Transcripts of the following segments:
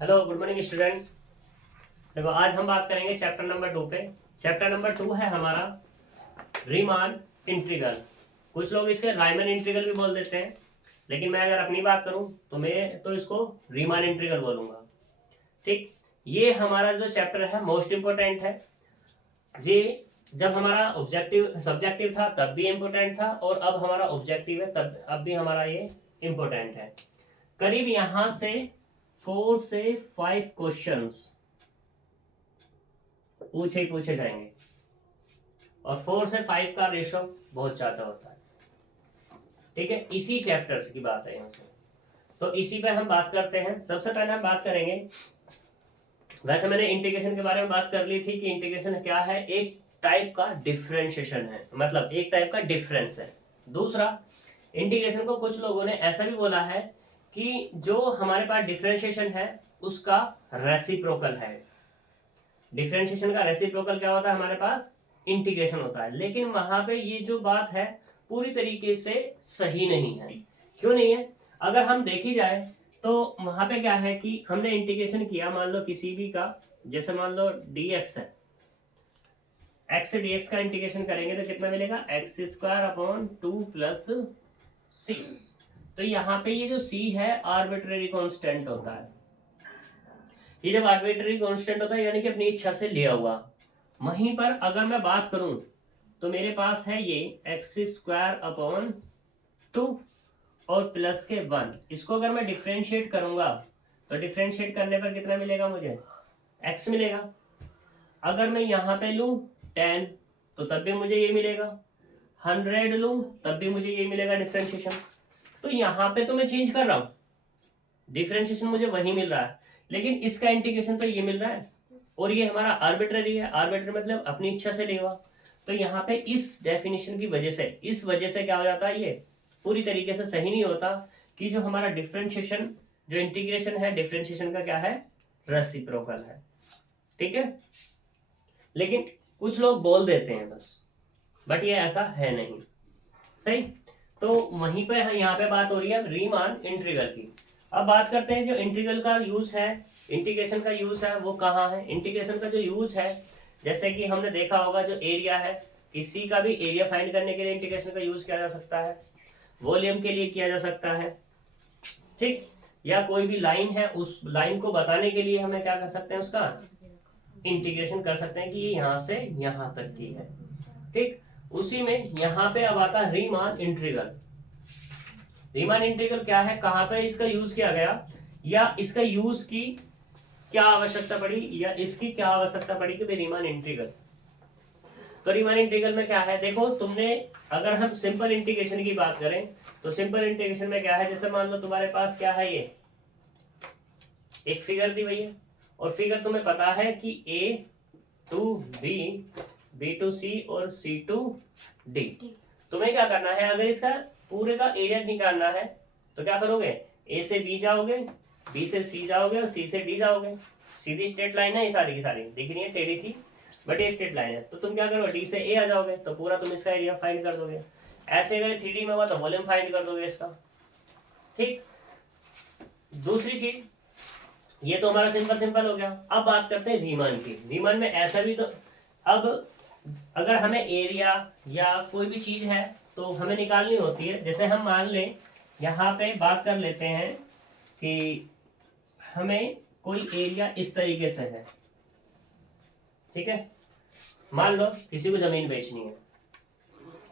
Hello good morning student. देखो आज हम बात करेंगे चैप्टर नंबर 2 पे। चैप्टर नंबर 2 है हमारा रीमान इंटीग्रल। कुछ लोग इसके रायमन इंटीग्रल भी बोल देते हैं, लेकिन मैं अगर अपनी बात करूं तो मैं तो इसको रीमान इंटीग्रल बोलूंगा। ठीक, ये हमारा जो चैप्टर है मोस्ट इम्पोर्टेंट है। ये जब हमारा ऑब्जेक्टिव सब्जेक्टिव था तब भी इम्पोर्टेंट था, और अब हमारा ऑब्जेक्टिव है तब अब भी हमारा ये इम्पोर्टेंट है। करीब यहां से 4 से 5 क्वेश्चंस पूछे जाएंगे, और 4 से 5 का रेशो बहुत ज्यादा होता है। ठीक है, इसी चैप्टर्स की बात है यहाँ से, तो इसी पे हम बात करते हैं। सबसे पहले हम बात करेंगे, वैसे मैंने इंटीग्रेशन के बारे में बात कर ली थी कि इंटीग्रेशन क्या है। एक टाइप का डिफरेंशिएशन है, मतलब एक टाइप का डिफरेंस है। दूसरा, इंटीग्रेशन को कुछ लोगों ने ऐसा भी बोला है कि जो हमारे पास डिफरेंशिएशन है उसका रेसिप्रोकल है। डिफरेंशिएशन का रेसिप्रोकल क्या होता है, हमारे पास इंटीग्रेशन होता है। लेकिन वहां पे ये जो बात है पूरी तरीके से सही नहीं है। क्यों नहीं है? अगर हम देखी जाए तो वहां पे क्या है कि हमने इंटीग्रेशन किया, मान लो किसी भी का, जैसे मान लो dx है, x से dx का इंटीग्रेशन करेंगे तो कितना मिलेगा, एक्स स्क्वायर अपॉन 2 प्लस सी। तो यहाँ पे ये जो c है आर्बिट्रेरी कांस्टेंट होता है। ये जब आर्बिट्रेरी कांस्टेंट होता है यानी कि अपनी इच्छा से लिया हुआ। वहीं पर अगर मैं बात करूं तो मेरे पास है ये एक्स स्क्वायर अपॉन 2 और प्लस के 1। इसको अगर मैं डिफ्रेंशिएट करूंगा तो डिफ्रेंशिएट करने पर कितना मिलेगा, मुझे x मिलेगा। अगर मैं यहाँ पे लूं 10 तो तब भी मुझे ये मिलेगा, 100 लूं तब भी मुझे ये मिलेगा डिफ्रेंशिएशन। तो यहाँ पे तो मैं चेंज कर रहा हूँ, डिफ्रेंशिएशन मुझे वही मिल रहा है, लेकिन इसका इंटीग्रेशन तो ये मिल रहा है, और ये हमारा आर्बिट्ररी है। आर्बिट्ररी मतलब अपनी इच्छा से लिया हुआ। तो यहाँ पे इस डेफिनेशन की वजह से, इस वजह से क्या हो जाता है, ये पूरी तरीके से सही नहीं होता कि जो हमारा डिफरेंशिएशन, जो इंटीग्रेशन है डिफरेंशिएशन का क्या है, रेसिप्रोकल है। ठीक है, लेकिन कुछ लोग बोल देते हैं बस, बट ये ऐसा है नहीं। सही, तो वहीं पे यहाँ पे बात हो रही है रीमान इंटीग्रल की। अब बात करते हैं जो इंटीग्रल का यूज है, इंटीग्रेशन का यूज है वो कहाँ है। इंटीग्रेशन का जो यूज है, जैसे कि हमने देखा होगा जो एरिया है, किसी का भी एरिया फाइंड करने के लिए इंटीग्रेशन का यूज किया जा सकता है, वॉल्यूम के लिए किया जा सकता है। ठीक, या कोई भी लाइन है उस लाइन को बताने के लिए हमें क्या कर सकते हैं, उसका इंटीग्रेशन कर सकते हैं कि ये यहाँ से यहाँ तक की है। ठीक, उसी में यहाँ पे अब आता है रीमान इंटीग्रल। रीमान इंटीग्रल क्या है, कहाँ पे इसका यूज किया गया, या इसका यूज की क्या आवश्यकता पड़ी, या इसकी क्या आवश्यकता पड़ी कि भाई रीमान इंटीग्रल। तो रीमान इंटीग्रल में क्या है, देखो तुमने, अगर हम सिंपल इंटीग्रेशन की बात करें तो सिंपल इंटीग्रेशन में क्या है, जैसे मान लो तुम्हारे पास क्या है, ये एक फिगर दी हुई है, और फिगर तुम्हें पता है कि a to b, b to c और c टू d। तुम्हें क्या करना है, अगर इसका पूरे का एरिया निकालना है तो क्या करोगे, a से b जाओगे, b से c जाओगे और c से d जाओगे। सीधी स्ट्रेट लाइन है ये सारी की सारी, दिख रही है टेढ़ी सी, बट ये स्ट्रेट लाइन है। तो तुम क्या करोगे, d से a आ जाओगे तो पूरा तुम इसका एरिया फाइंड कर दोगे। ऐसे अगर 3D में हुआ तो वॉल्यूम फाइंड कर दोगे इसका। ठीक, दूसरी चीज, ये तो हमारा सिंपल सिंपल हो गया। अब बात करते हैं रीमान की। रीमान में ऐसा भी तो, अब अगर हमें एरिया या कोई भी चीज है तो हमें निकालनी होती है। जैसे हम मान लें, यहाँ पे बात कर लेते हैं कि हमें कोई एरिया इस तरीके से है। ठीक है, मान लो किसी को जमीन बेचनी है,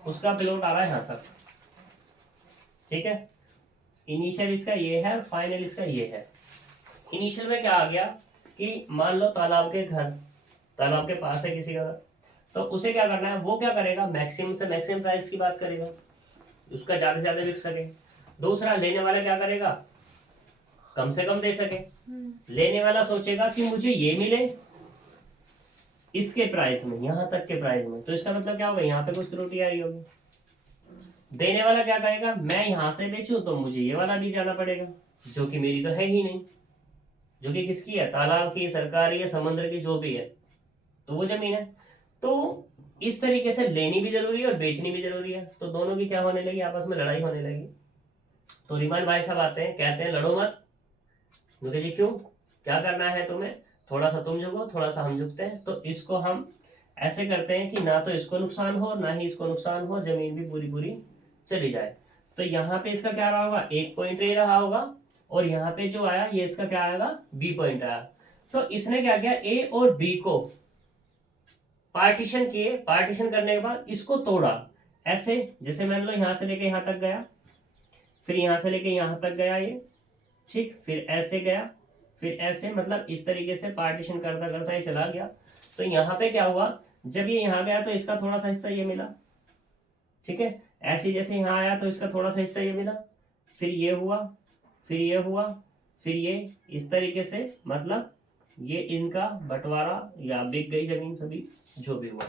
उसका प्लॉट आ रहा है यहाँ तक। ठीक है, इनिशियल इसका ये है, फाइनल इसका ये है। इनिशियल में क्या आ गया कि मान लो तालाब के घर, तालाब के पास है किसी का, तो उसे क्या करना है, वो क्या करेगा, मैक्सिमम से मैक्सिमम प्राइस की बात करेगा, उसका ज्यादा से ज्यादा बिक सके। दूसरा, लेने वाला क्या करेगा, कम से कम दे सके। लेने वाला सोचेगा कि मुझे ये मिले इसके प्राइस में, यहाँ तक के प्राइस में, तो इसका मतलब क्या होगा, यहाँ पे कुछ त्रुटि आ रही होगी। देने वाला क्या कहेगा, मैं यहाँ से बेचूं तो मुझे ये वाला भी जाना पड़ेगा, जो कि मेरी तो है ही नहीं, जो कि किसकी है, तालाब की, सरकारी है, समुद्र की, जो भी है, तो वो जमीन है। तो इस तरीके से लेनी भी जरूरी है और बेचनी भी जरूरी है, तो दोनों की क्या होने लगी, आपस में लड़ाई होने लगी। तो रीमान भाई साहब आते हैं, कहते हैं लड़ो मत। क्योंकि जी क्यों, क्या करना है तुम्हें, थोड़ा सा तुम झुको थोड़ा सा हम झुकते हैं, तो इसको हम ऐसे करते हैं कि ना तो इसको नुकसान हो ना ही इसको नुकसान हो, जमीन भी पूरी पूरी चली जाए। तो यहाँ पे इसका क्या रहा होगा, एक पॉइंट ए रहा होगा, और यहाँ पे जो आया ये इसका क्या आएगा, बी पॉइंट आया। तो इसने क्या किया, ए और बी को पार्टीशन किए, पार्टीशन करने के बाद इसको तोड़ा ऐसे, जैसे मान लो यहाँ से लेके यहाँ तक गया, फिर यहाँ से लेके यहाँ तक गया ये, ठीक, फिर ऐसे गया, फिर ऐसे, मतलब इस तरीके से पार्टीशन करता करता ये चला गया। तो यहाँ पे क्या हुआ, जब ये यहाँ गया तो इसका थोड़ा सा हिस्सा ये मिला, ठीक है, ऐसे जैसे यहाँ आया तो इसका थोड़ा सा हिस्सा ये मिला, फिर ये हुआ, फिर ये हुआ, फिर ये, इस तरीके से, मतलब ये इनका बंटवारा या बिक गई जमीन सभी जो भी हुआ।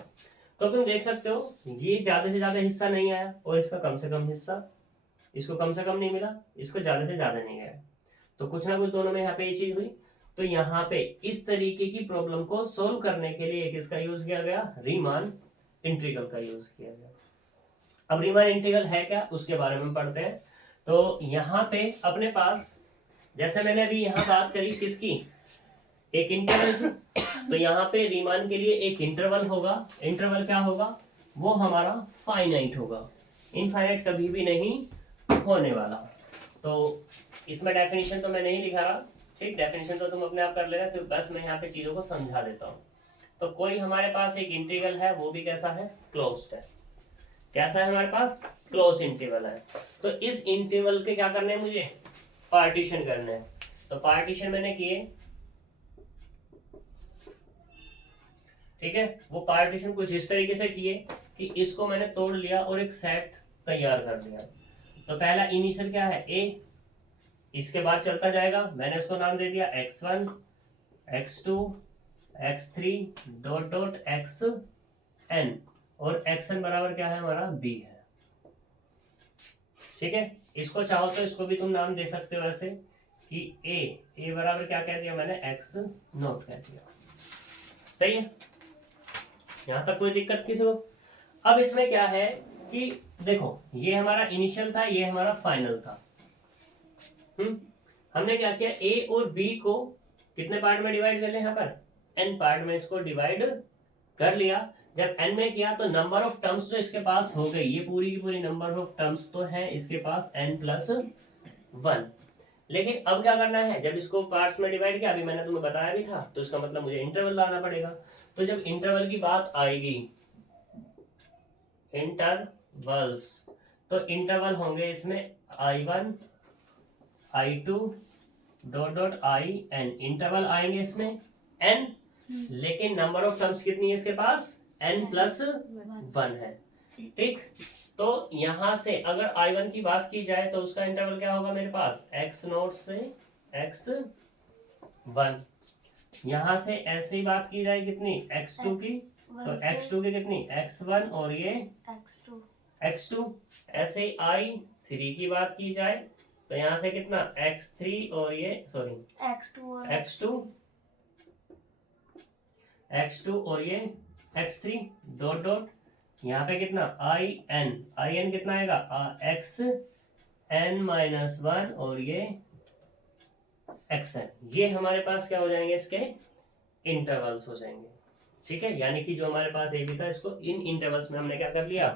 तो तुम देख सकते हो ये ज्यादा से ज्यादा हिस्सा नहीं आया और इसका कम से कम हिस्सा, इसको कम से कम नहीं मिला, इसको ज्यादा से ज्यादा नहीं आया, तो कुछ ना कुछ दोनों में यहाँ पे ये चीज हुई। तो यहाँ पे इस तरीके की प्रॉब्लम को सोल्व करने के लिए किसका यूज किया गया, रीमान इंटीग्रल का यूज किया गया। अब रीमान इंटीग्रल है क्या, उसके बारे में पढ़ते हैं। तो यहाँ पे अपने पास, जैसे मैंने अभी यहाँ बात करी किसकी, एक इंटरवल की, तो यहाँ पे रीमान के लिए एक इंटरवल होगा, इंटरवल क्या होगा, वो हमारा फाइनाइट होगा, इनफाइनाइट कभी भी नहीं होने वाला। तो इसमें डेफिनेशन तो मैं नहीं लिखा रहा, ठीक, डेफिनेशन तो तुम अपने आप कर लेना, क्योंकि बस मैं यहाँ पे चीजों को समझा देता हूँ। तो कोई हमारे पास एक इंटीग्रल है, वो भी कैसा है, क्लोज्ड है, कैसा है हमारे पास, क्लोज इंटीग्रल है। तो इस इंटीग्रल के क्या करने हैं मुझे, पार्टीशन करने हैं। तो पार्टीशन मैंने किए, ठीक है, वो पार्टीशन कुछ इस तरीके से किए कि इसको मैंने तोड़ लिया और एक सेट तैयार कर दिया। तो पहला इनिशियल क्या है, ए, इसके बाद चलता जाएगा, मैंने इसको नाम दे दिया x1 x2 x3 dot dot xn, और xn बराबर क्या है हमारा, b है, ठीक है। इसको चाहो तो इसको भी तुम नाम दे सकते हो ऐसे कि a बराबर क्या कह दिया मैंने, x नोट कह दिया, सही है, यहां तक कोई दिक्कत किसी को। अब इसमें क्या है कि देखो ये हमारा इनिशियल था, ये हमारा फाइनल था, हमने क्या किया, ए और बी को कितने पार्ट में डिवाइड कर लिया, यहाँ पर n पार्ट में इसको डिवाइड कर लिया। जब n में किया तो नंबर ऑफ टर्म्स जो इसके पास हो गई, ये पूरी की पूरी नंबर ऑफ टर्म्स तो है इसके पास n+1। लेकिन अब क्या करना है, जब इसको पार्ट्स में डिवाइड किया, अभी मैंने तुम्हें बताया भी था, तो इसका मतलब मुझे इंटरवल लाना पड़ेगा। तो जब इंटरवल की बात आएगी, इंटरवल्स, तो इंटरवल होंगे इसमें I1 I2 dot dot IN, interval आएंगे इसमें n, लेकिन नंबर ऑफ टर्म्स कितनी है इसके पास, n+1 है, ठीक। तो यहां से अगर I1 की बात की जाए तो उसका इंटरवल क्या होगा मेरे पास, x0 से x1। यहां से ऐसे ही बात की जाए कितनी, x2 की, तो x2 की कितनी, x1 और ये x2। ऐसे I3 की बात की जाए तो यहाँ से कितना, x3 और ये सॉरी x2 और ये x3 डॉट डॉट, यहाँ पे कितना IN कितना आएगा, xn-1 और ये xn, ये हमारे पास क्या हो जाएंगे, इसके इंटरवल्स हो जाएंगे, ठीक है। यानी कि जो हमारे पास ए भी था, इसको इन इंटरवल्स में हमने क्या कर लिया,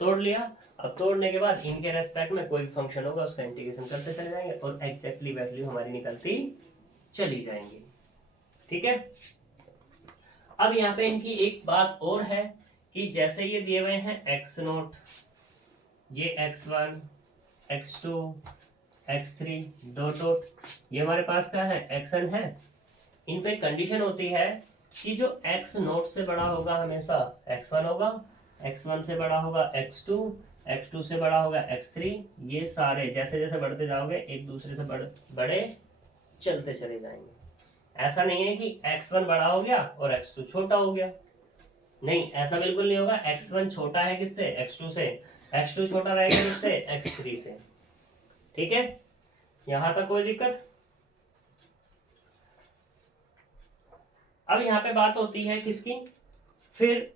तोड़ लिया। अब तोड़ने के बाद इनके रेस्पेक्ट में कोई भी फंक्शन होगा उसका इंटीग्रेशन करते चले जाएंगे और एग्जैक्टली वैल्यू हमारी निकलती चली जाएंगी, ठीक है। अब यहाँ पे इनकी एक बात और है कि जैसे ये दिए हुए हैं x0, ये x1 x2 x3 dot dot, ये हमारे पास क्या है, xn है। इन पे कंडीशन होती है कि जो x0 से बड़ा होगा हमेशा x1 होगा, x1 से बड़ा होगा x2, x2 से बड़ा होगा x3, ये सारे जैसे जैसे बढ़ते जाओगे एक दूसरे से बड़े चलते चले जाएंगे। ऐसा नहीं है कि x1 बड़ा हो गया और x2 छोटा हो गया, नहीं, ऐसा बिल्कुल नहीं होगा। x1 छोटा है किससे, x2 से, x2 छोटा रहेगा किससे, x3 से, ठीक है। यहां तक कोई दिक्कत। अब यहाँ पे बात होती है किसकी, फिर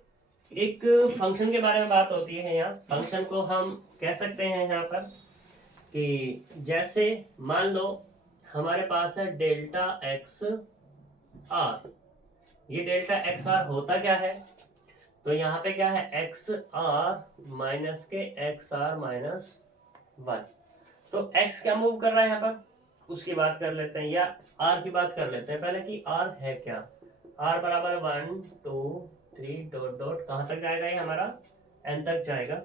एक फंक्शन के बारे में बात होती है। यहाँ फंक्शन को हम कह सकते हैं यहाँ पर कि जैसे मान लो हमारे पास है डेल्टा एक्स आर। ये डेल्टा एक्स आर होता क्या है, तो यहाँ पे क्या है एक्स आर माइनस के एक्स आर माइनस 1। तो x क्या मूव कर रहा है यहाँ पर, उसकी बात कर लेते हैं, या r की बात कर लेते हैं पहले कि r है क्या। r बराबर 1 2 3 डॉट डॉट कहाँ तक जाएगा, ये हमारा n तक जाएगा।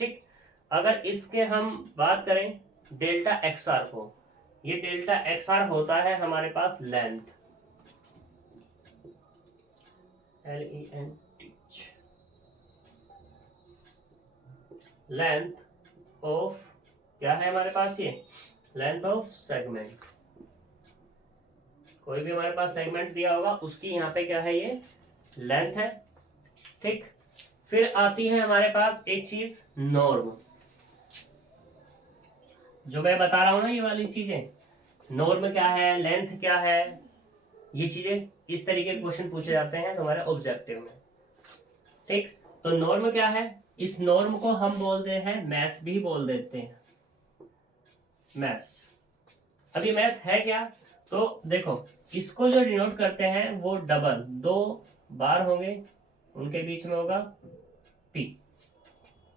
ठीक, अगर इसके हम बात करें डेल्टा एक्स आर को, ये डेल्टा एक्स आर होता है हमारे पास लेंथ, LENT, लेंथ ऑफ, क्या है हमारे पास ये लेंथ ऑफ सेगमेंट। कोई भी हमारे पास सेगमेंट दिया होगा उसकी यहाँ पे क्या है, ये लेंथ है। ठीक, फिर आती है हमारे पास एक चीज नॉर्म, जो मैं बता रहा हूं ना ये वाली चीजें, नॉर्म क्या है, लेंथ क्या है, ये चीजें इस तरीके के क्वेश्चन पूछे जाते हैं तुम्हारे ऑब्जेक्टिव में। ठीक, तो नॉर्म क्या है, इस नॉर्म को हम बोलते हैं मैस भी बोल देते हैं, मैस। अब ये मैस है क्या, तो देखो इसको जो डिनोट करते हैं वो डबल, दो बार होंगे उनके बीच में होगा पी।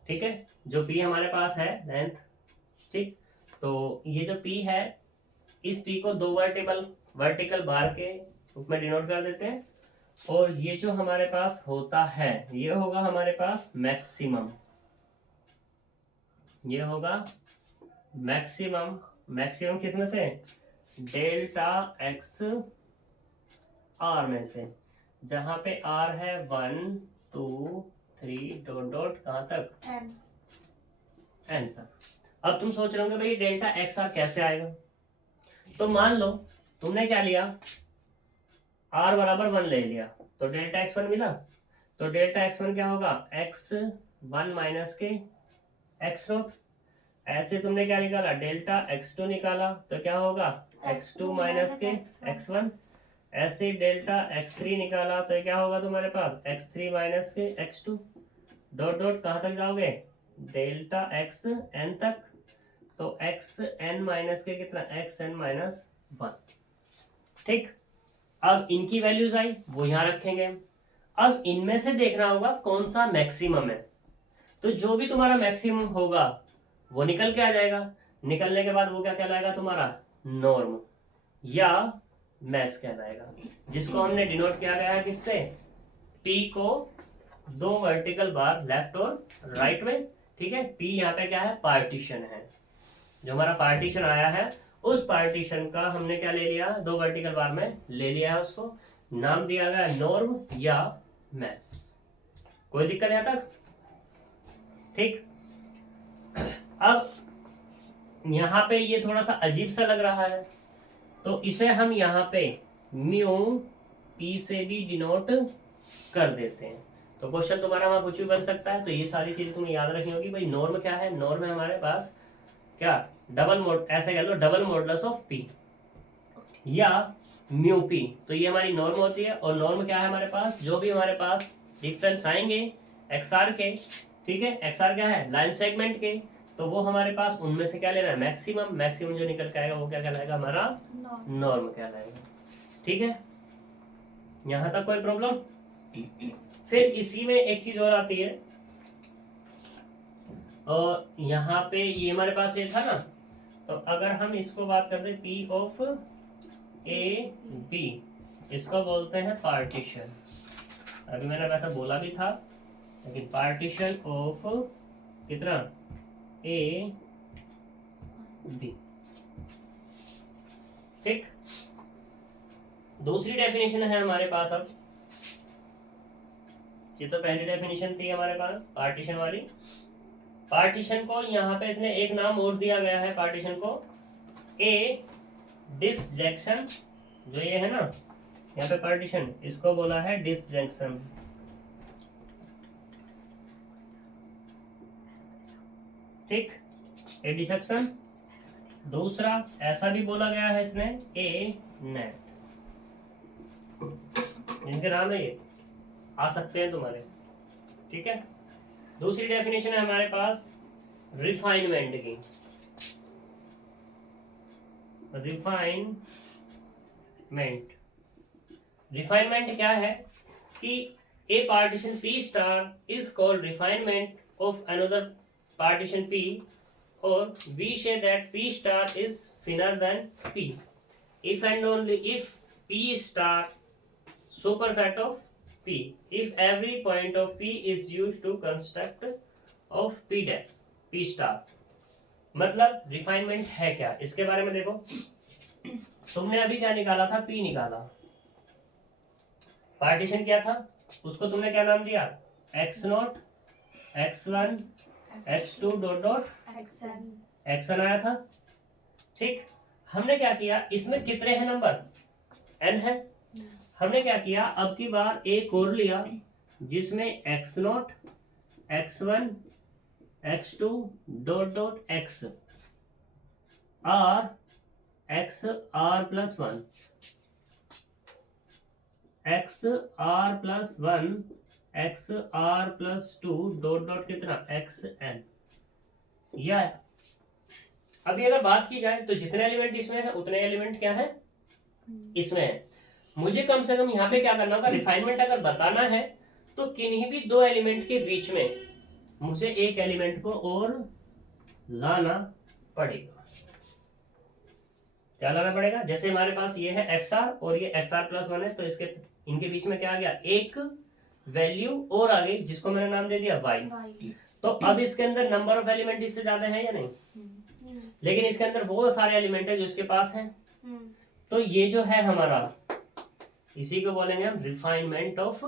ठीक है, जो पी हमारे पास है लेंथ। ठीक, तो ये जो पी है, इस पी को दो वर्टिकल बार के रूप में डिनोट कर देते हैं, और ये जो हमारे पास होता है ये होगा हमारे पास मैक्सिमम, ये होगा मैक्सिमम। मैक्सिमम किस में से, डेल्टा एक्स आर में से, जहां पे आर है 1 2 3 डॉट डॉट कहाँ तक, एन तक। अब तुम सोच रहे होंगे भाई डेल्टा एक्स आर कैसे आएगा, तो मान लो तुमने क्या लिया, आर बराबर 1 ले लिया, तो डेल्टा एक्स 1 मिला। तो डेल्टा एक्स 1 क्या होगा, एक्स 1 माइनस के एक्स नोट। ऐसे तुमने क्या निकाला, डेल्टा एक्स 2 निकाला, तो क्या होगा एक्स 2 माइनस के एक्स 1। ऐसे डेल्टा एक्स 3 निकाला, तो क्या होगा तुम्हारे पास एक्स 3 माइनस के एक्स 2। डॉट डॉट कहाँ तक जाओगे, डेल्टा एक्स एन तक, तो एक्स एन माइनस के कितना, एक्स एन माइनस 1। ठीक, अब इनकी वैल्यूज आई वो यहाँ रखेंगे। अब इनमें से देखना होगा कौन सा मैक्सिमम है, तो जो भी तुम्हारा मैक्सिमम होगा वो निकल के आ जाएगा। निकलने के बाद वो क्या कहलाएगा तुम्हारा, नॉर्म या मैस कहलाएगा, जिसको हमने डिनोट किया गया है किससे, पी को दो वर्टिकल बार लेफ्ट और राइट में। ठीक है, पी यहाँ पे क्या है, पार्टीशन है, जो हमारा पार्टीशन आया है उस पार्टीशन का हमने क्या ले लिया, दो वर्टिकल बार में ले लिया है, उसको नाम दिया गया नॉर्म या मैस। कोई दिक्कत है तक। ठीक, अब यहाँ पे ये थोड़ा सा अजीब सा लग रहा है, तो इसे हम यहाँ पे म्यू पी से भी डिनोट कर देते हैं। तो क्वेश्चन तुम्हारा वहां कुछ भी बन सकता है, तो ये सारी चीजें तुम्हें याद रखनी होगी। भाई नॉर्म क्या है, नॉर्म है हमारे पास क्या, डबल मोड, ऐसे कह लो डबल मॉडुलस ऑफ पी या म्यू पी। तो ये हमारी नॉर्म होती है, और नॉर्म क्या है हमारे पास, जो भी हमारे पास डिफरेंस आएंगे एक्सआर के, ठीक है, एक्सआर क्या है लाइन सेगमेंट के, तो वो हमारे पास उनमें से क्या लेना है, मैक्सिमम। मैक्सिमम जो निकल के आएगा वो क्या कहलाएगा, हमारा नॉर्म कहलाएगा। ठीक है, यहां तक कोई प्रॉब्लम। फिर इसी में एक चीज और आती है, और यहाँ पे ये हमारे पास ये था ना, तो अगर हम इसको बात करते हैं पी ऑफ ए बी, इसको बोलते हैं पार्टीशन। अभी मैंने वैसा बोला भी था, लेकिन पार्टीशन ऑफ कितना, ए बी। ठीक, दूसरी डेफिनेशन है हमारे पास। अब ये तो पहली डेफिनेशन थी हमारे पास पार्टीशन वाली। पार्टीशन को यहाँ पे इसने एक नाम और दिया गया है, पार्टीशन को ए डिसजंक्शन। जो ये है ना यहाँ पे पार्टीशन, इसको बोला है डिसजंक्शन। ठीक, ए डिसजंक्शन। दूसरा ऐसा भी बोला गया है इसने, ए नेट। इनके नाम है ये, आ सकते हैं तुम्हारे। ठीक है, दूसरी डेफिनेशन है हमारे पास रिफाइनमेंट की। रिफाइनमेंट। रिफाइनमेंट क्या है कि a partition P star is called refinement of another partition P, और we say that P star is thinner than P if and only if P star superset of P, if every point of P is used to construct of P dash P star। मतलब refinement है क्या, इसके बारे में देखो। तुमने अभी क्या निकाला था, P निकाला, पार्टीशन क्या था, उसको तुमने क्या नाम दिया, x0 x1 x2 dot dot xn आया था। ठीक, हमने क्या किया, इसमें कितने हैं नंबर, n है। हमने क्या किया, अब की बार एक और लिया जिसमें x0 x1 x2 dot dot x r x r plus 1 x r plus 1 x r plus 2 dot dot कितना xn। यह अभी अगर बात की जाए तो जितने एलिमेंट इसमें है उतने एलिमेंट क्या है इसमें है। मुझे कम से कम यहाँ पे क्या करना होगा, रिफाइनमेंट अगर बताना है तो किन्हीं भी दो एलिमेंट के बीच में मुझे एक एलिमेंट को और लाना पड़ेगा। क्या लाना पड़ेगा, जैसे हमारे पास ये है XR और ये XR प्लस 1 है, तो इसके इनके बीच में क्या आ गया, एक वैल्यू और आ गई जिसको मैंने नाम दे दिया y। तो अब इसके अंदर नंबर ऑफ एलिमेंट इससे ज्यादा है या नहीं, लेकिन इसके अंदर बहुत सारे एलिमेंट है जो इसके पास हैं। तो ये जो है हमारा, इसी को बोलेंगे हम रिफाइनमेंट ऑफ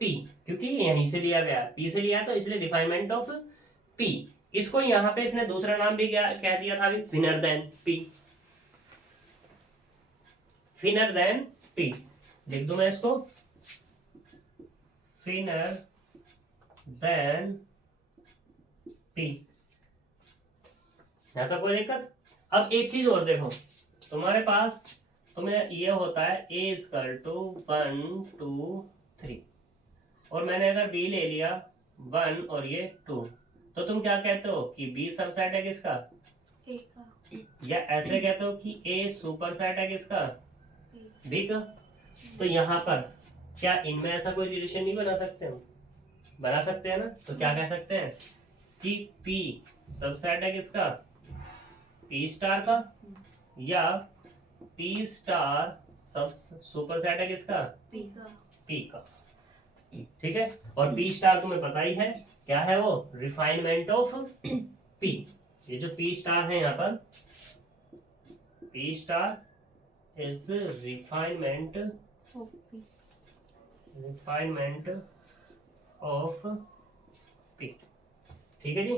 P, क्योंकि यहीं से लिया गया, P से लिया तो इसलिए रिफाइनमेंट ऑफ P। इसको यहाँ पे इसने दूसरा नाम भी क्या कह दिया था अभी, thinner than P, thinner than P। लिख दूं मैं इसको, थिनर देन P, यहाँ तक कोई दिक्कत। अब एक चीज और देखो, तुम्हारे पास तुम्हें ये होता है a इक्वल टू 1 2 3, और मैंने अगर b ले लिया 1 और ये 2, तो तुम क्या कहते हो कि b सबसेट है किसका, a का, या ऐसे कहते हो कि a सुपरसेट है किसका, b का। तो यहाँ पर क्या इनमें ऐसा कोई रिलेशन नहीं बना सकते हम, बना सकते हैं ना। तो क्या कह सकते हैं कि p सबसेट है किसका, P स्टार का, या P स्टार सब सुपरसेट है किसका, P का। ठीक है, और P स्टार तुम्हें पता ही है क्या है, वो रिफाइनमेंट ऑफ P। ये जो P स्टार है यहाँ पर, P star is refinement of P। ठीक है जी,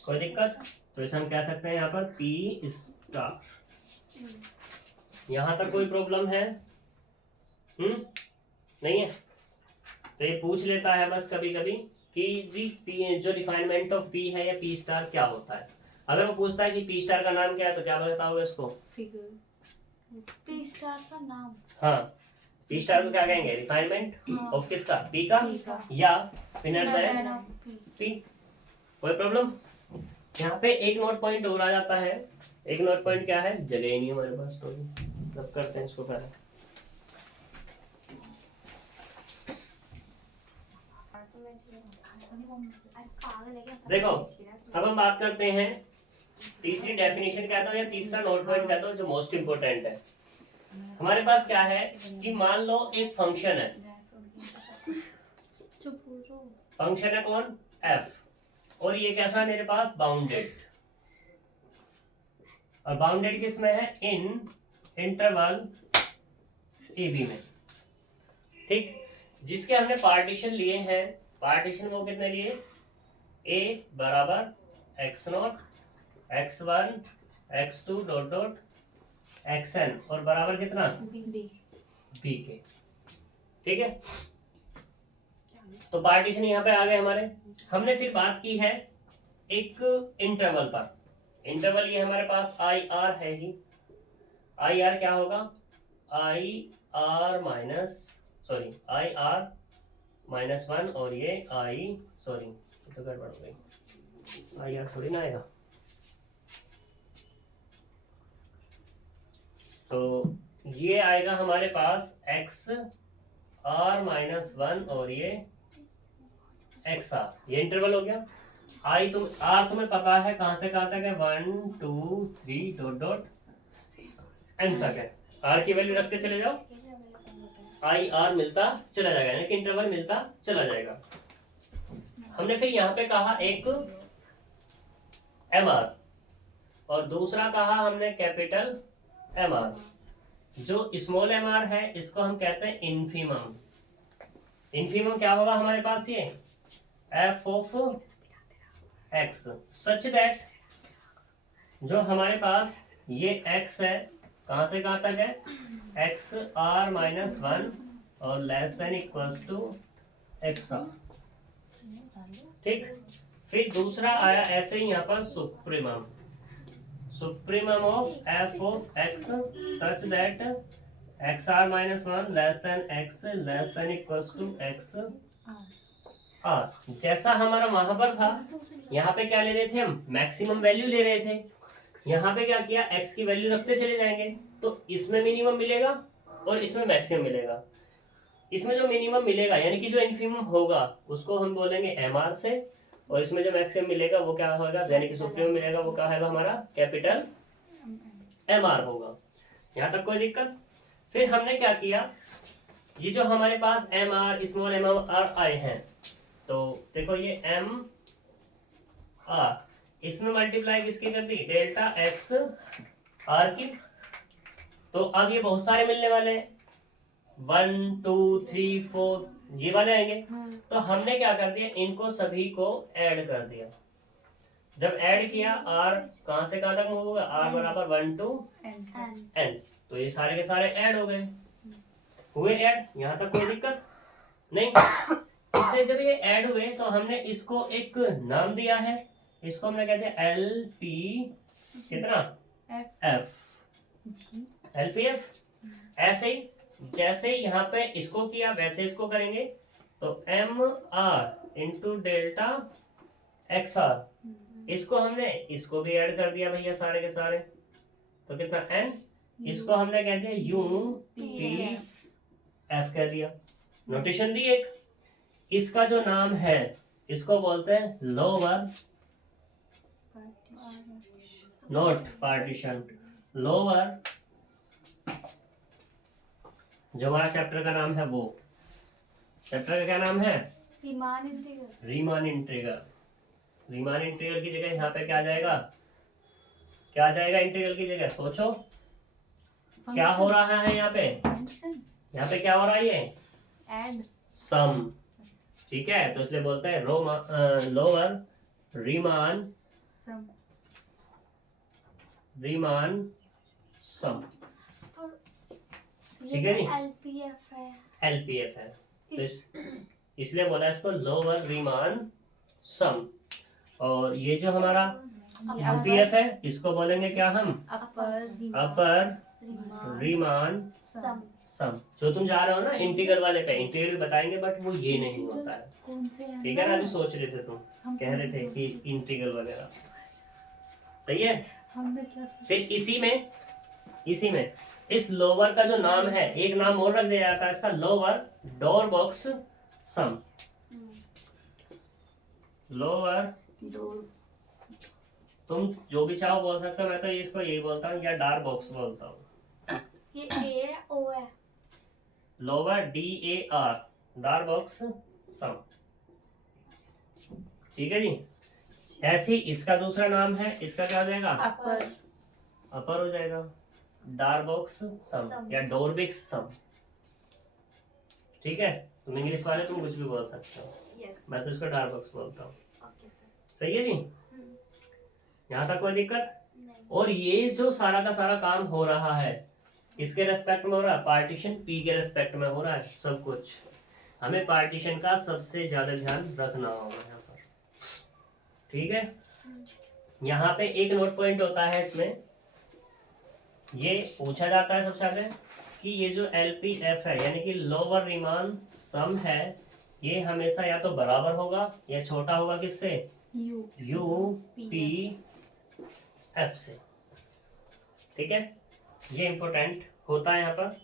कोई दिक्कत। तो इसे हम कह सकते हैं यहाँ पर P स्टार। यहाँ तक कोई प्रॉब्लम है, नहीं है। तो ये पूछ लेता है बस कभी कभी कि जी P जो रिफाइनमेंट ऑफ P है या P स्टार क्या होता है। अगर वो पूछता है कि P स्टार का नाम क्या है तो क्या बताओगे इसको, P स्टार का नाम, हाँ P स्टार को क्या कहेंगे, रिफाइनमेंट ऑफ किसका, P का, या थिनर देन P। कोई प्रॉब्लम। यहाँ पे एक नोट पॉइंट और आ जाता है। एक नोट पॉइंट क्या है, जगह ही नहीं हमारे पास, तो अब करते हैं इसको पहले। देखो अब हम बात करते हैं तीसरी डेफिनेशन कहता हूँ या तीसरा नोट पॉइंट कहता हूँ जो मोस्ट इम्पोर्टेंट है। हमारे पास क्या है कि मान लो एक फंक्शन है, फंक्शन है कौन, f, और ये कैसा है मेरे पास, बाउंडेड। और बाउंडेड किस में है, इन इंटरवल ए बी में। ठीक, जिसके हमने पार्टीशन लिए हैं, पार्टीशन वो कितने लिए, a बराबर x0 x1 x2 dot dot xn, और बराबर कितना b के। ठीक है, तो पार्टीशन यहाँ पे आ गए हमारे। हमने फिर बात की है एक इंटरवल पर। इंटरवल ये हमारे पास आई आर है ही, आई आर क्या होगा, आई आर माइनस 1, और ये आई सॉरी तो गड़बड़ हो गई, आई आर थोड़ी ना आएगा, तो ये आएगा हमारे पास x r माइनस 1 और ये x r, ये इंटरवल हो गया। r तुम्हें पता है कहां से कहां तक है, 1 2 3 डॉट डॉट n तक है। r की वैल्यू रखते चले जाओ, i r मिलता चला जाएगा, यानी कि इंटरवल मिलता चला जाएगा। हमने फिर यहाँ पे कहा एक mr और दूसरा कहा हमने कैपिटल mr। जो स्मॉल mr है इसको हम कहते हैं इन्फीमम। इन्फीमम क्या होगा हमारे पास, ये f of x such that जो हमारे पास ये x है कहां से कहां तक है, x r माइनस 1 और less than equals to x r। ठीक, फिर दूसरा आया ऐसे ही यहाँ पर supremum, supremum of f of x such that x r minus 1 less than x less than equals to x r। जैसा हमारा वहां पर था, यहाँ पे क्या ले रहे थे हम, मैक्सिमम वैल्यू ले रहे थे। यहाँ पे क्या किया, x की वैल्यू रखते चले जाएंगे, तो इसमें मिनिमम मिलेगा और इसमें मैक्सिमम मिलेगा। इसमें जो मिनिमम मिलेगा यानी कि जो इन्फीमम होगा उसको हम बोलेंगे mr से, और इसमें जो मैक्सिमम मिलेगा वो क्या होगा, यानी कि सुप्रीमम मिलेगा वो क्या होगा हमारा कैपिटल mr होगा। यहाँ तक कोई दिक्कत। फिर हमने क्या किया, ये जो हमारे पास mr स्मॉल mr आए हैं, तो देखो ये mr इसमें मल्टीप्लाई किसकी कर दी, डेल्टा x r की। तो अब ये बहुत सारे मिलने वाले हैं, 1 2 3 4 ये वाले आएंगे। तो हमने क्या कर दिया, इनको सभी को ऐड कर दिया। जब ऐड किया r कहां से कहां तक मूव होगा, r बराबर 1 to n, तो ये सारे के सारे ऐड हो गए, हुए ऐड। यहाँ तक कोई दिक्कत नहीं। इससे जब ये ऐड हुए तो हमने इसको एक नाम दिया है, इसको हमने कहते हैं LP कितना F, LPF। ऐसे ही जैसे यहाँ पे इसको किया वैसे इसको करेंगे, तो MR इंटू डेल्टा XR, इसको हमने इसको भी ऐड कर दिया भैया सारे के सारे, तो कितना N, इसको हमने कह दिया UPF कह दिया, नोटेशन दी एक। इसका जो नाम है इसको बोलते हैं लोअर, नोट पार्टीशन, लोअर। जो हमारा चैप्टर का नाम है वो, चैप्टर का क्या नाम है, Riemann integral. Riemann integral. Riemann integral की जगह यहाँ पे क्या आ जाएगा, क्या आ जाएगा इंटीग्रल की जगह, सोचो क्या हो रहा है यहाँ पे, यहाँ पे क्या हो रहा है, ये ऐड सम। ठीक है, तो इसलिए बोलते हैं lower Riemann sum, Riemann sum. ये ठीक है जी, LPF है, LPF है, तो इसलिए बोला इसको लोअर रीमान सम। और ये जो हमारा UPF है इसको बोलेंगे क्या हम, अपर रीमान सम। सम। जो तुम जा रहे हो ना इंटीग्रल वाले पे, इंटीग्रल बताएंगे बट वो ये नहीं होता है, ठीक है ना। अभी सोच रहे थे तुम, कह रहे थे कि इंटीग्रल वगैरह, सही है। फिर इसी में इस लोअर का जो नाम है, एक नाम और रख दिया जाता है इसका, लोअर डोर बॉक्स सम। लोअर तुम जो भी चाहो बोल सकते हो, मैं तो इसको यही बोलता हूँ, या डार्क बॉक्स बोलता हूँ। ये A है, O है, लोअर DAR, डार्क बॉक्स सम। ठीक है जी। ऐसे ही इसका दूसरा नाम है, इसका क्या हो जाएगा, अपर हो जाएगा, डार्क बॉक्स सम या डोरबिक्स सम। ठीक है, तुम इंग्लिश वाले तुम कुछ भी बोल सकते हो, मैं तो इसको डार्क बॉक्स बोलता हूँ। सही है जी, यहाँ तक कोई दिक्कत। और ये जो सारा का सारा काम हो रहा है किसके रेस्पेक्ट में हो रहा है, पार्टीशन P के रेस्पेक्ट में हो रहा है सब कुछ। हमें पार्टीशन का सबसे ज्यादा ध्यान रखना होगा यहाँ पर, ठीक है। यहाँ पे एक नोट पॉइंट होता है इसमें, ये पूछा जाता है सबसे पहले कि ये जो LPF है यानी कि लोअर रीमान सम है, ये हमेशा या तो बराबर होगा या छोटा होगा किससे, UPF से। ठीक है, ये इम्पोर्टेंट होता है यहाँ पर।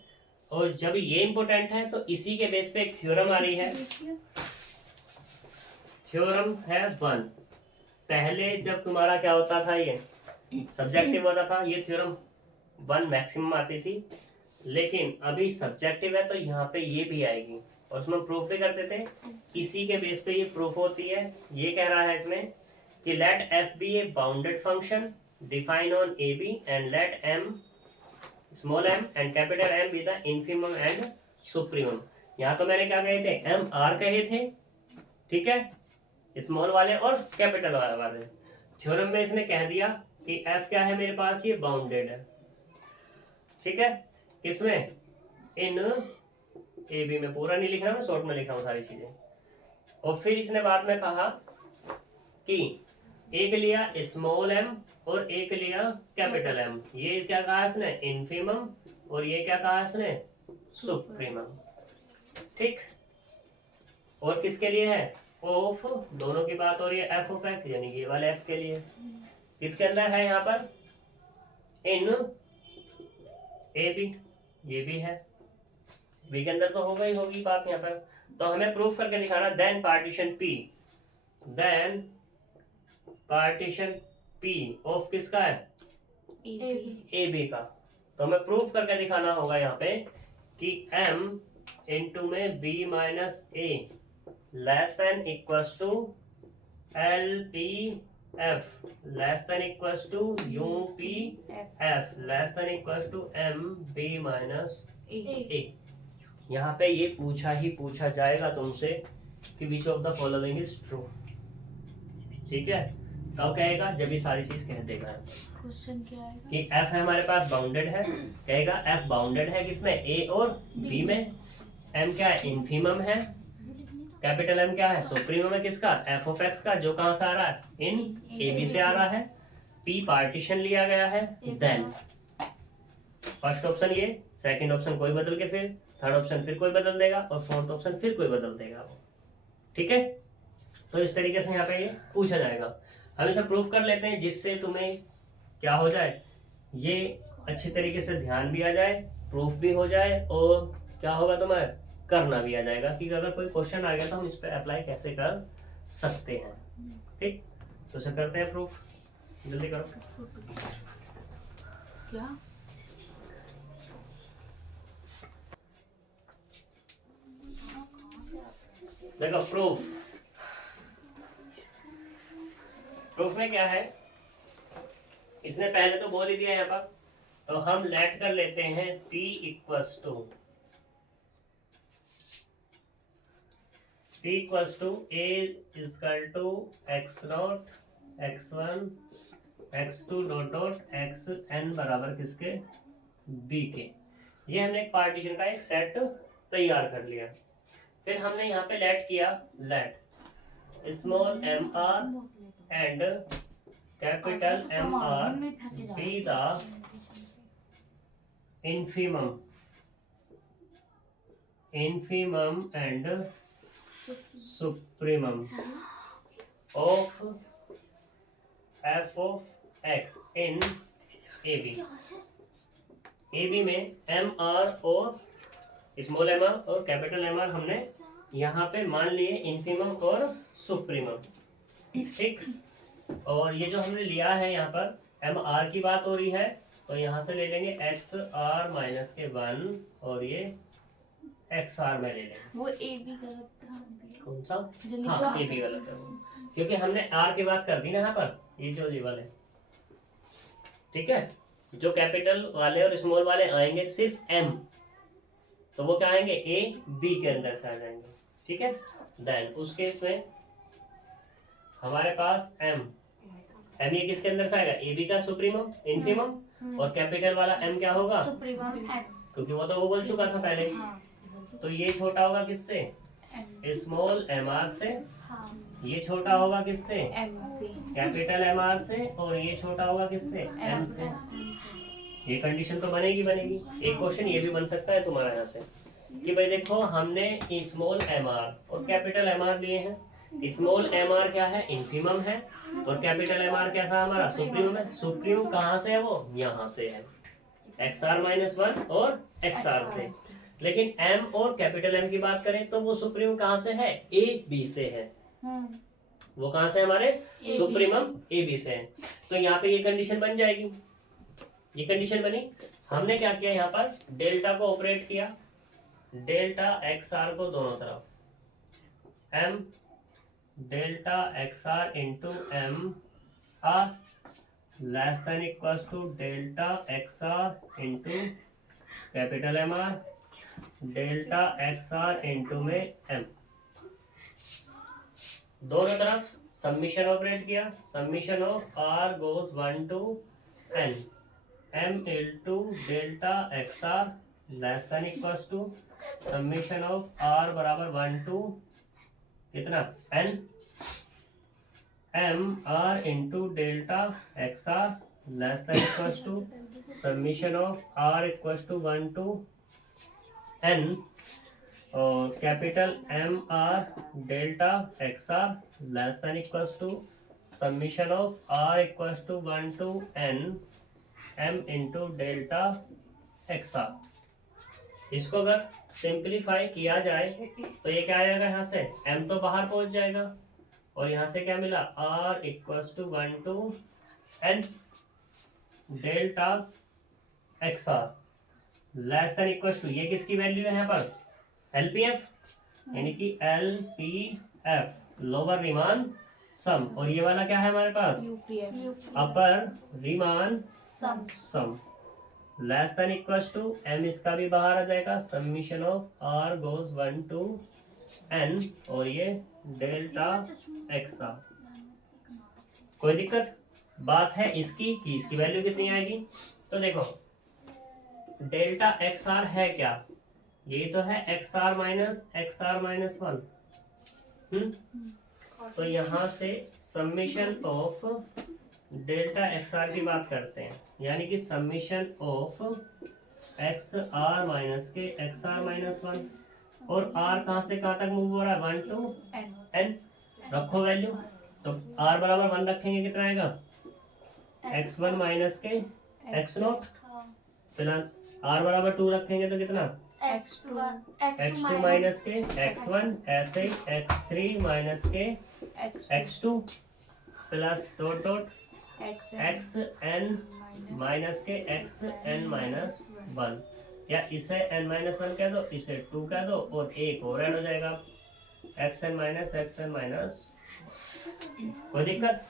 और जब ये इम्पोर्टेंट है तो इसी के बेस पे एक थ्योरम आ रही है, थ्योरम है 1। पहले जब तुम्हारा क्या होता था, ये सब्जेक्टिव होता था, ये थ्योरम 1 मैक्सिमम आती थी, लेकिन अभी सब्जेक्टिव है तो यहाँ पे ये भी आएगी और उसमें प्रूफ भी करते थे। इसी के बेस पे ये प्रूफ होती है। ये कह रहा है इसमें कि let f be a bounded function define on a b and let m small m and capital M be the infimum and supremum. यहाँ तो मैंने क्या कहे थे, m r कहे थे, ठीक है, स्मॉल वाले और कैपिटल वाले। थ्योरम में इसने कह दिया कि f क्या है मेरे पास, ये बाउंडेड है, ठीक है, किसमें, इन ए बी में। पूरा नहीं लिख रहा मैं, शॉर्ट में लिख रहा हूँ सारी चीजें। और फिर इसने बाद में कहा कि एक लिया स्मॉल m और एक लिया कैपिटल M। ये क्या कहा इसने, इन्फीमम, और ये क्या कहा इसने, सुप्रीमम, ठीक। और किसके लिए है, ऑफ, दोनों की बात हो रही है, f ऑफ x, यानी कि ये वाले f के लिए। किसके अंदर है यहाँ पर, इन ए बी, ये भी है, बी के अंदर तो होगा ही, होगी बात यहाँ पर। तो हमें प्रूफ करके दिखाना, then partition P, then partition P of किसका है, ए बी का। तो हमें प्रूफ करके दिखाना होगा यहाँ पे कि m इंटू में b minus A less than equals to L P F less than equals to U P F less than equals to m b minus a. यहाँ पे ये पूछा ही पूछा जाएगा तुमसे कि which of the following is true, ठीक है। कब कहेगा, जब ये सारी चीज कह देगा। क्वेश्चन क्या आएगा कि f है हमारे पास बाउंडेड है, कहेगा f बाउंडेड है किसमें, a और b में। m क्या है, इन्फीमम है। कैपिटल M क्या है, सुप्रीमम है किसका, f ऑफ x का, जो कहां से आ रहा है, इन a b से आ रहा है। p पार्टीशन लिया गया है। देन फर्स्ट ऑप्शन ये, सेकंड ऑप्शन कोई बदल के, फिर थर्ड ऑप्शन फिर कोई बदल देगा, और फोर्थ ऑप्शन फिर कोई बदल देगा, ठीक है। तो इस तरीके से यहाँ पे ये पूछा जाएगा। हम इसे प्रूफ कर लेते हैं जिससे तुम्हें क्या हो जाए, ये अच्छी तरीके से ध्यान भी आ जाए, प्रूफ भी हो जाए, और क्या होगा तुम्हें, करना भी आ जाएगा कि अगर कोई क्वेश्चन आ गया तो हम इस पर अप्लाई कैसे कर सकते हैं, ठीक। तो इसे करते हैं प्रूफ, जल्दी करो। क्या देखो प्रूफ, प्रूफ में क्या है, इसने पहले तो बोल ही दिया यहाँ पर, तो हम लेट कर लेते हैं P equals to A equal to x naught x1 x2 dot dot xn बराबर किसके, B के। ये हमने एक पार्टीशन का एक सेट तैयार कर लिया। फिर हमने यहाँ पे लेट किया, let small mr and capital MR be the infimum and supremum of f of x in A B में MR और स्मॉल mr और कैपिटल MR हमने यहाँ पे मान लिए इन्फीमम और सुप्रीमम, ठीक। और ये जो हमने लिया है यहाँ पर MR की बात हो रही है, तो यहाँ से ले लेंगे XR माइनस के 1 और ये XR में ले लेंगे। वो ए बी गलत था, कौन सा, जल्दी हाँ जो ये भी गलत है वो, क्योंकि हमने R की बात कर दी ना यहाँ पर, ये जो ये वाले, ठीक है। जो कैपिटल वाले और स्मॉल वाले आएंगे सिर्फ M, तो वो क्या आएंगे, A B के अंदर से आ जाएंगे, ठीक है। देन उस केस में हमारे पास M ये किसके अंदर से आएगा, ए बी का सुप्रीमम इन्फीमम, और कैपिटल वाला M क्या होगा, सुप्रीमम एम, क्योंकि वो तो वो बोल चुका था पहले। हाँ तो ये छोटा होगा किससे, एम, स्मॉल MR से, हाँ ये छोटा होगा किससे, एम से, कैपिटल MR से, और ये छोटा होगा किससे, M से। ये कंडीशन तो बनेगी बनेगी। एक क्वेश्चन ये भी बन सकता है तुम्हारा यहाँ से कि भाई देखो हमने स्मॉल MR और कैपिटल MR लिए हैं। स्मॉल MR क्या है, इन्फीमम है, और कैपिटल MR क्या था हमारा, सुप्रीमम है। सुप्रीमम कहाँ से है, वो यहाँ से है, एक्स आर माइनस वन और एक्स आर से। लेकिन एम और कैपिटल एम की बात करें तो वो सुप्रीम कहाँ से है, ए बी से है। वो कहाँ से हमारे सुप्रीमम ए बी से है। तो यहाँ पे ये कंडीशन बन जाएगी, ये कंडीशन बनी। हमने क्या किया, यहाँ पर डेल्टा को ऑपरेट किया, डेल्टा एक्स आर को दोनों तरफ, M delta X R into M R less than equals to delta X R into capital M R delta X R into में एम। दोनों तरफ सबमिशन ऑपरेट किया, summation of R goes 1 to n m into delta X R less than equals to summation of R बराबर 1 to कितना n m r into delta X R less than equals to summation of r equals to 1 to n और capital M R delta X R less than equals to summation of R equals to 1 to n m into delta X R. इसको अगर simplify किया जाए तो ये क्या आ जाएगा, यहाँ से m तो बाहर पहुंच जाएगा और यहाँ से क्या मिला, r equals to 1 to n delta X R less than equals to, ये किसकी वैल्यू है यहाँ पर, LPF यानी कि LPF लोअर रीमान सम, और ये वाला क्या है हमारे पास, upper Riemann sum less than equals to m, इसका भी बाहर आ जाएगा, summation of r goes 1 to n और ये डेल्टा एक्स आर। कोई दिक्कत बात है इसकी कि इसकी वैल्यू कितनी आएगी। तो देखो डेल्टा एक्स आर है क्या, ये तो है एक्स आर माइनस वन। तो यहाँ से summation of delta X R की बात करते हैं, यानी कि summation of X R minus के एक्स आर माइनस वन, और आर कहाँ से कहाँ तक मूव हो रहा है, 1 to n। रखो वैल्यू, तो आर बराबर 1 रखेंगे कितना आएगा, x1 माइनस के एक्स नॉट प्लस आर बराबर 2 रखेंगे तो कितना, x2 माइनस के x1 ऐसे x3 माइनस के x2 plus dot dot xn minus के xn माइनस 1, या इसे n माइनस 1 कह दो, इसे 2 कह दो और एक और ऐड हो जाएगा xn माइनस। कोई दिक्कत।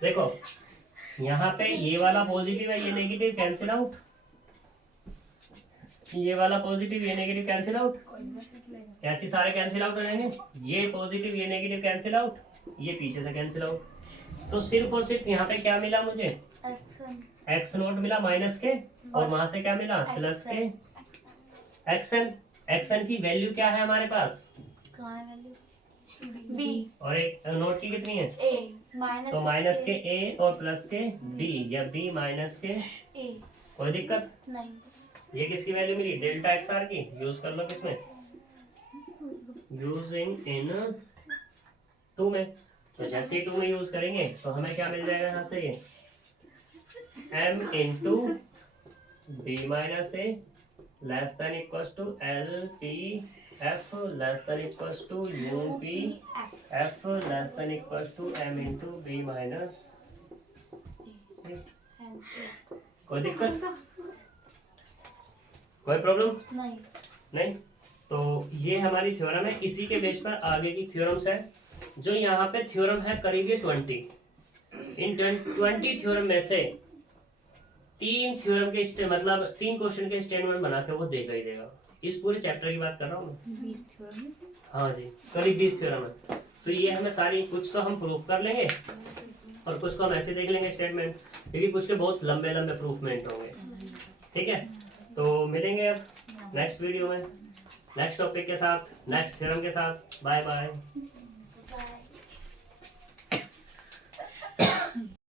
देखो यहाँ पे ये वाला पॉजिटिव है, ये नेगेटिव कैंसिल आउट, ये वाला पॉजिटिव ये नेगेटिव कैंसिल आउट, ऐसे सारे कैंसिल आउट हो जाएंगे, ये पॉजिटिव ये नेगेटिव कैंसिल आउट, ये पीछे से कैंसिल आउट। तो सिर्फ और सिर्फ यहाँ पे क्या मिला मुझे, एक्स नोट मिला माइनस के, और वहां से क्या मिला, प्लस के एक्सन की वैल्यू क्या है हमारे पास, बी, और एक नोट की कितनी है, ए, तो माइनस के ए और प्लस के बी, या बी माइनस के ए। कोई दिक्कत नहीं, ये किसकी वैल्यू मिली, डेल्टा एक्स आर की। यूज कर लो किसमें, यूजिंग इन 2 में। तो जैसे ही 2 में यूज करेंगे तो हमें क्या मिल जाएगा यहाँ से, ये m into B minus A less than equals to L P F less than equals to U P F less than equals to m into B minus. कोई दिक्कत, कोई प्रॉब्लम नहीं। तो ये हमारी थ्योरम है, इसी के बेस पर आगे की थ्योरम्स है। जो यहाँ पे थ्योरम है करीब 20, इन 20 थ्योरम में से 3 थ्योरम के मतलब 3 क्वेश्चन के स्टेटमेंट बना के वो देगा ही देगा। इस पूरे चैप्टर की बात कर रहा हूँ मैं, 20 थ्योरम। हाँ जी, करीब 20 थ्योरम है। तो ये हमें सारी, कुछ तो हम प्रूफ कर लेंगे और कुछ को हम ऐसे देख लेंगे स्टेटमेंट, क्योंकि कुछ के बहुत लंबे लंबे प्रूफमेंट होंगे। ठीक है, तो मिलेंगे अब नेक्स्ट वीडियो में नेक्स्ट टॉपिक के साथ, नेक्स्ट थ्योरम के साथ। Bye bye.